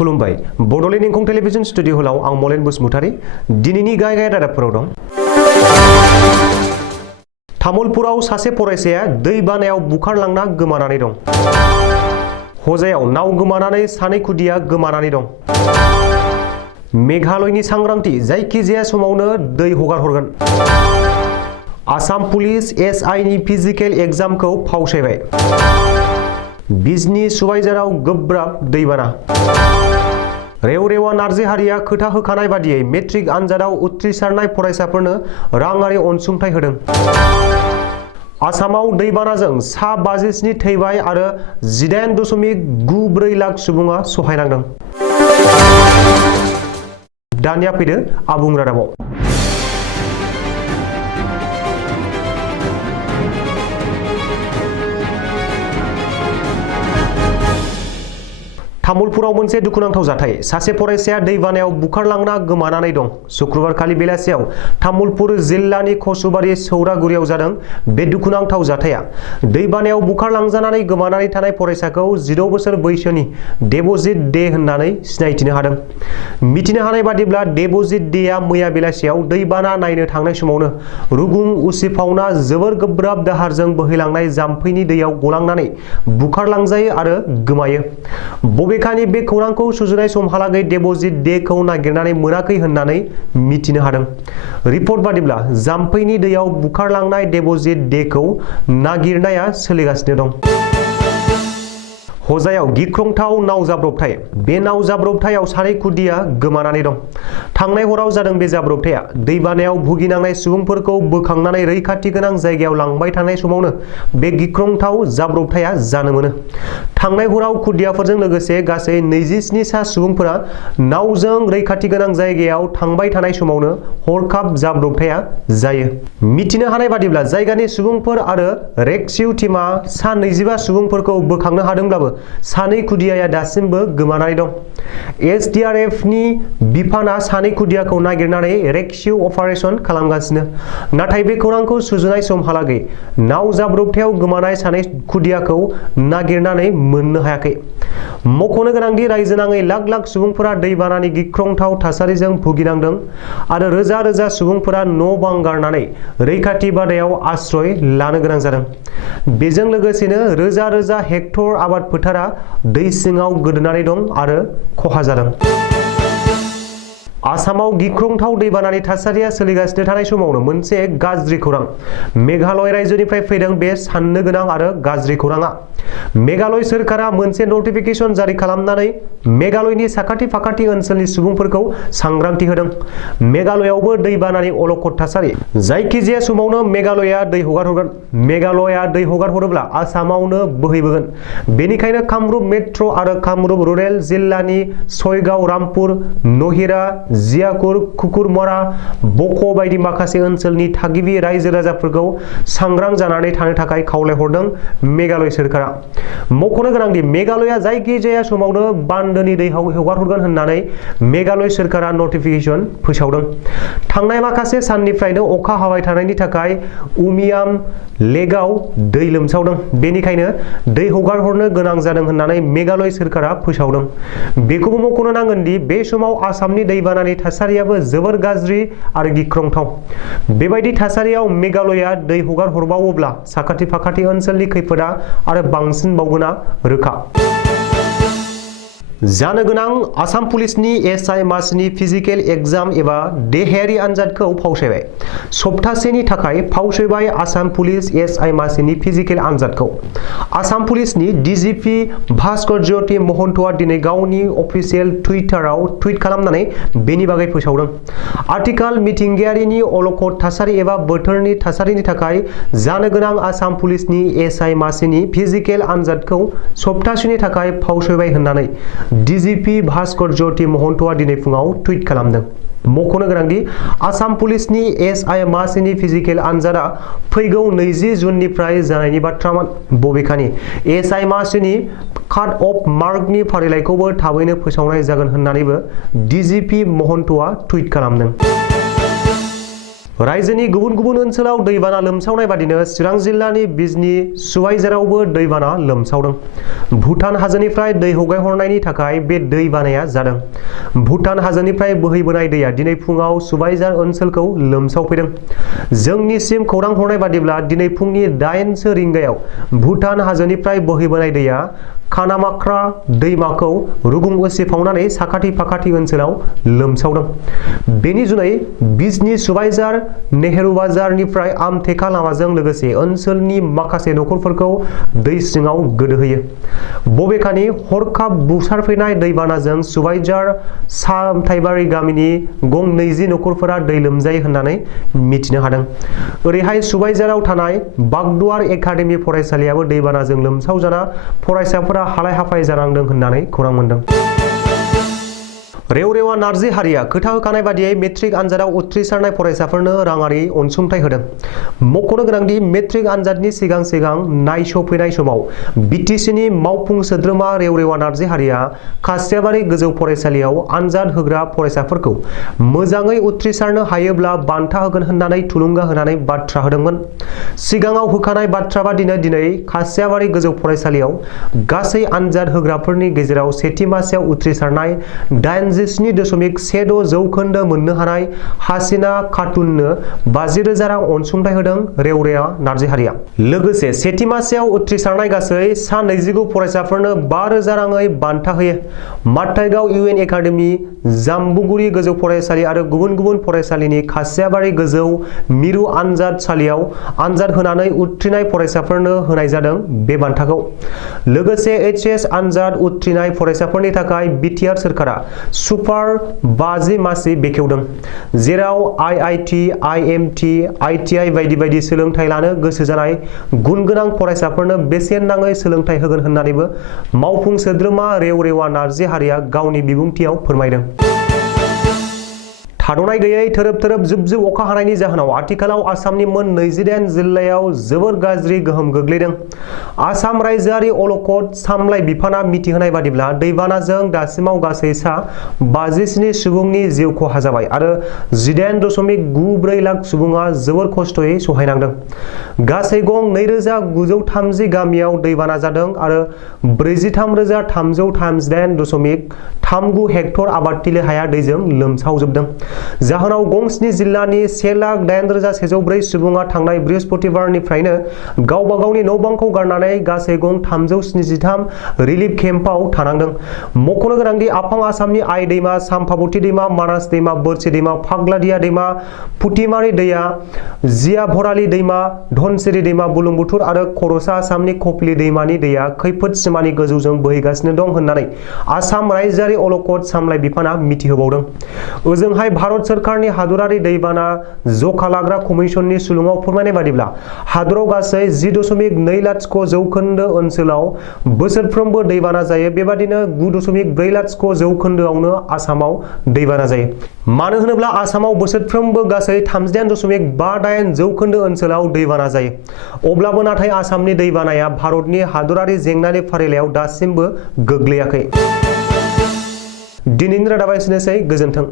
खुलुमबाय Bodoland इंखं television studio हलाव आं मलेन बसुमतारी दिनैनि गाहाय रादाबफोराव दं। तामुलपुराव सासे फरायसाया दै बानायाव बुखारलांना गोमानानै दं। हजायाव नाव गोमानानै सानै खुदिया गोमानानै दं। मेघालयनि सांग्रांथि जायखिजाया समावनो दै हगार हरगोन। आसाम पुलिस एसआइ नि फिजिकेल एग्जामखौ फावसायबाय। बिजनी सुबाइजाराव गोब्राब दैबाना। रेव-रेवा नार्जिहारिया खोथा होखानाय बादियै मेट्रिक आनजादाव उथ्रिसारनाय फरायसाफोरनो राङारि अनसुंथाइ होदों। आसामाव दैबानाजों सा 57 थैबाय आरो 18.94 लाख सुबुङा सहायनांदों। दानिया फैदो आबुं रादाबाव। तामुलपुराव मोनसे दुखुनांथाव जाथाय सासे फरायसाया दैबानायाव बुखारलांना गोमानानै दं। शुक्रबारखालि बेलासियाव तामुलपुर जिल्लानि खसुबारि सौरागुरियाव जादों बे दुखुनांथाव जाथाया। दैबानायाव बुखारलांजानानै गोमानानै थानाय फरायसाखौ 16 बोसोर बैसोनि देबजित दे होननानै सिनायथिनो हादों। मिथिनो हानाय बादिब्ला देबजित देआ मैया बेलासियाव दैबाना नायनो थांनाय समावनो रुगुं उसिफावना जोबोर गोब्राब दाहारजों बोहैलांनाय जाम्फैनि दैयाव गलांनानै बुखारलांजायो आरो गोमायो। बबेखानि बे खौरांखौ सुजुनाय समहालागै देबजित देखौ नागिरनानै मोनाखै होननानै मिथिनो हादों। रिपर्ट बादिब्ला जाम्फैनि दैयाव बुखारलांनाय देबजित देखौ नागिरनाया सोलिगासिनो दं। हजायाव गिख्रंथाव नाव जाब्रबथाय। बे नाव जाब्रबथायाव सानै खुदिया गोमानानै दं। थांनाय हराव जादों बे जाब्रबथाया। दैबानायाव भुगिनांनाय सुबुंफोरखौ बोखांनानै रैखाथि गोनां जायगायाव लांबाय थानाय समावनो बे गिख्रंथाव जाब्रबथाया जानो मोनो। थांनाय हराव खुदियाफोरजों लोगोसे गासै 27 सा सुबुंफोरा नावजों रैखाथि गोनां जायगायाव थांबाय थानाय समावनो हरखाब जाब्रबथाया जायो। मिथिनो हानाय बादिब्ला जायगानि सुबुंफोर आरो रेस्किउ टीमा सा 25 सुबुंफोरखौ बोखांनो हादोंब्लाबो सानै खुदियाया दासिमबो गोमानानै दं। एसडीआरएफ नि बिफाना सानै खुदियाखौ नागिरनानै रेस्किउ अपारेशन खालामगासिनो। नाथाय बे खौरांखौ सुजुनाय समहालागै नाव जाब्रबथायाव गोमानाय सानै खुदियाखौ नागिरनानै मोननो हायाखै। मख'नो गोनांदि रायजो नाङै लाख लाख सुबुंफोरा दैबानानि गिख्रंथाव थासारिजों भुगिनांदों आरो रोजा रोजा सुबुंफोरा न' बां गारनानै रैखाथि बादायाव आश्रय लानो गोनां जादों। बेजों लोगोसेनो रोजा रोजा हेक्टर आबाद फोथारा दै सिङाव गोदोनानै दं आरो खहा जादों। आसामाव गिख्रंथाव दैबानानि थासारिया सोलिगासिनो थानाय समावनो मोनसे गाज्रि खौरां। मेघालय रायजोनिफ्राय फैदों बे साननो गोनां आरो गाज्रि खौराङा। मेघालय सोरखारा मोनसे नटिफिकेशन जारि खालामनानै मेघालयनि साखाथि फाखाथि ओनसोलनि सुबुंफोरखौ सांग्रांथि होदों। मेघालयआवबो दैबानानि अलखद थासारि। जायखिजाया समावनो मेघालयआ दै हगार हरगोन। मेघालयआ दै हगार हरोब्ला आसामावनो बोहैबोगोन। बेनिखायनो कामरुप मेट्र' आरो कामरुप रुरेल जिल्लानि सयगाव, रामपुर, नहिरा, जियाकुर, कुकुरमरा, बक' बायदि माखासे ओनसोलनि थागिबि रायजो राजाफोरखौ सांग्रां जानानै थानो थाखाय खावलायहरदों मेघालय सोरखारा। मख'नो गोनांदि मेघालयआ जायखिजाया समावनो बान्दोनि दै हगार हरगोन होननानै मेघालय सोरखारा नटिफिकेशन फोसावदों। थांनाय माखासे साननिफ्रायनो अखा हाबाय थानायनि थाखाय उमियाम लेकआव दै लोमसावदों। बेनिखायनो दै हगार हरनो गोनां जादों होननानै मेघालय सोरखारा फोसावदों। बेखौबो मख'नो नांगोन दि बे समाव आसामनि दैबानानि थासारियाबो जोबोर गाज्रि आरो गिख्रंथाव। बेबायदि थासारियाव मेघालयआ दै हगार हरबावोब्ला साखाथि फाखाथि ओनसोलनि खैफोदा आरो बांसिन बावगोना रोखा। जानो गोनां आसाम पुलिसनि एसआइ मासिनि फिजिकेल एग्जाम एबा देहायारि आनजादखौ फावसायबाय। सप्तासेनि थाखाय फावसायबाय आसाम पुलिस एसआइ मासिनि फिजिकेल आनजादखौ। आसाम पुलिसनि डीजीपी भास्कर ज्योति महन्तआ दिनै गावनि अफिसियेल टुइटाराव टुइट खालामनानै बेनि बागै फोसावदों। आथिखाल मिथिंगायारिनि अलखद थासारि एबा बोथोरनि थासारिनि थाखाय जानो गोनां आसाम पुलिसनि एसआइ मासिनि फिजिकेल आनजादखौ सप्तासेनि थाखाय फावसायबाय होननानै डीजीपी भास्कर ज्योति महन्तआ दिनै फुङाव टुइट खालामदों। मख'नो गोनांदि आसाम पुलिसनि एसआइ मासिनि फिजिकेल आनजादा फैगौ 20 जुननिफ्राय जानायनि बाथ्रामोन। बबेखानि एसआइ मासिनि काट अफ मार्कनि फारिलाइखौबो थाबैनो फोसावनाय जागोन होननानैबो डीजीपी महन्तआ टुइट खालामदों। रायजोनि गुबुन गुबुन ओनसोलाव दैबाना लोमसावनाय बादिनो चिरां जिल्लानि बिजनी सुबाइझारावबो दैबाना लोमसावदों। भुटान हाजोनिफ्राय दै हगारहरनायनि थाखाय बे दैबानाया जादों। भुटान हाजोनिफ्राय बोहैबोनाय दैया दिनै फुङाव सुबाइझार ओनसोलखौ लोमसावफैदों। जोंनिसिम खौरां हरनाय बादिब्ला दिनै फुंनि 8 रिंगायाव भुटान हाजोनिफ्राय बोहैबोनाय दैया खानामाख्रा दैमाखौ रुगुं उसिफावनानै साखाथि फाखाथि ओनसोलाव लोमसावदों। बेनि जुनै बिजनी सुबाइझार नेहरू बाजारनिफ्राय आमथेखा लामाजों लोगोसे ओनसोलनि माखासे नखरफोरखौ दै सिङाव गोदोहोयो। बबेखानि हरखाब बुसारफैनाय दैबानाजों सुबाइझार सामथाइबारि गामिनि गं 20 नखरफोरा दै लोमजायो होननानै मिथिनो हादों। ओरैहाय सुबाइझाराव थानाय बागदुवार एकाडेमि फरायसालियाबो दैबानाजों लोमसावजाना फरायसाफोरा हालाय हाफाय जानांदों होननानै खौरां मोनदों। रेवरेवा नारजि हारिया खोथा होखानाय बादियै मेट्रिक आनजादाव उथ्रिसारनाय फरायसाफोरनो राङारि अनसुंथाइ होदों। मख'नो गोनांदि मेट्रिक आनजादनि सिगां सिगां नायस'फैनाय समाव बिटिसिनि मावफुं सोद्रोमा रेवरेवा नारजि हारिया खासियाबारि गोजौ फरायसालियाव आनजाद होग्रा फरायसाफोरखौ मोजाङै उथ्रिसारनो हायोब्ला बान्था होगोन होननानै थुलुंगा होनानै बाथ्रा होदोंमोन। सिगाङाव होखानाय बाथ्रा बादिनो दिनै खासियाबारि गोजौ फरायसालियाव गासै आनजाद होग्राफोरनि गेजेराव सेथि मासिआव उथ्रिसारनाय 87.16 जौखोन्दो मोननो हानाय हासिना खातुननो 50,000 रां अनसुंथाइ होदों रेवरेवा नारजि हारिया। लोगोसे सेथि मासिआव उथ्रिसारनाय गासै सा 29 फरायसाफोरनो 5,000 राङै बान्था होयो। माट्टाइगाव इउएन एकाडेमि, जाम्बुगुरि गोजौ फरायसालि आरो गुबुन गुबुन फरायसालिनि खासियाबारि गोजौ मिरु आनजादसालियाव आनजाद होनानै उथ्रिनाय फरायसाफोरनो होनाय जादों बे बान्थाखौ। लोगोसे एचएस आनजाद उथ्रिनाय फरायसाफोरनि थाखाय बिटिआर सोरखारा सुपार 50 मासि बेखेवदों, जेराव आईआईटी, आईएमटी, आईटीआई बायदि बायदि सोलोंथाइ लानो गोसो जानाय गुन गोनां फरायसाफोरनो बेसेन नाङै सोलोंथाइ होगोन होननानैबो मावफुं सोद्रोमा रेवरेवा नारजि हारिया गावनि बिबुंथियाव फोरमायदों। थाद'नाय गैयै थोरोब थोरोब जुब जुब अखा हानायनि जाहोनाव आथिखालाव आसामनि मोन 28 जिल्लायाव जोबोर गाज्रि गोहोम गोग्लैदों। आसाम रायजोआरि अलखद सामलाय बिफाना मिथिहोनाय बादिब्ला दैबानाजों दासिमाव गासै सा 57 सुबुंनि जिउ खहा जाबाय आरो 18.94 लाख सुबुङा जोबोर खस्थ'यै सहायनांदों। गासै गं 2,930 गामियाव दैबाना जादों आरो 43,338.39 हेक्टर आबादथिलि हाया दैजों लोमसावजोबदों। जाहोनाव गं 7 जिल्लानि 1,08,104 सुबुङा थांनाय बृहस्पतिबारनिफ्रायनो गावबा गावनि न' बांखौ गारनानै गासै गं 373 रिलिफ केम्पआव थानांदों। मख'नो गोनांदि आफां आसामनि आइ दैमा, सामफाबती दैमा, मानास दैमा, बोरसि दैमा, फाग्लादिया दैमा, फुथिमारि दैया, जिया भराली दैमा, धनसिरि दैमा, बुरलुंबुथुर आरो खर'सा आसामनि कपिली दैमानि दैया खैफोद सिमानि गोजौजों बोहैगासिनो दं होननानै आसाम रायजोआरि अलखद सामलाय बिफाना मिथिहोबावदों। ओजोंहाय भारत सोरखारनि हादरारि दैबाना जखा लाग्रा कमिसननि सुलुङाव फोरमायनाय बादिब्ला हादराव गासै 10.20 जौखोन्दो ओनसोलाव बोसोरफ्रोमबो दैबाना जायो। बेबादिनो 9.40 जौखोन्दोआवनो आसामाव दैबाना जायो। मानो होनोब्ला आसामाव बोसोरफ्रोमबो गासै 38.58 जौखोन्दो ओनसोलाव दैबाना जायो। अब्लाबो नाथाय आसामनि दैबानाया भारतनि हादरारि जेंनानि फारिलाइयाव दासिमबो गोग्लैयाखै। दिनैनि रादाबा एसेनोसै, गोजोन्थों।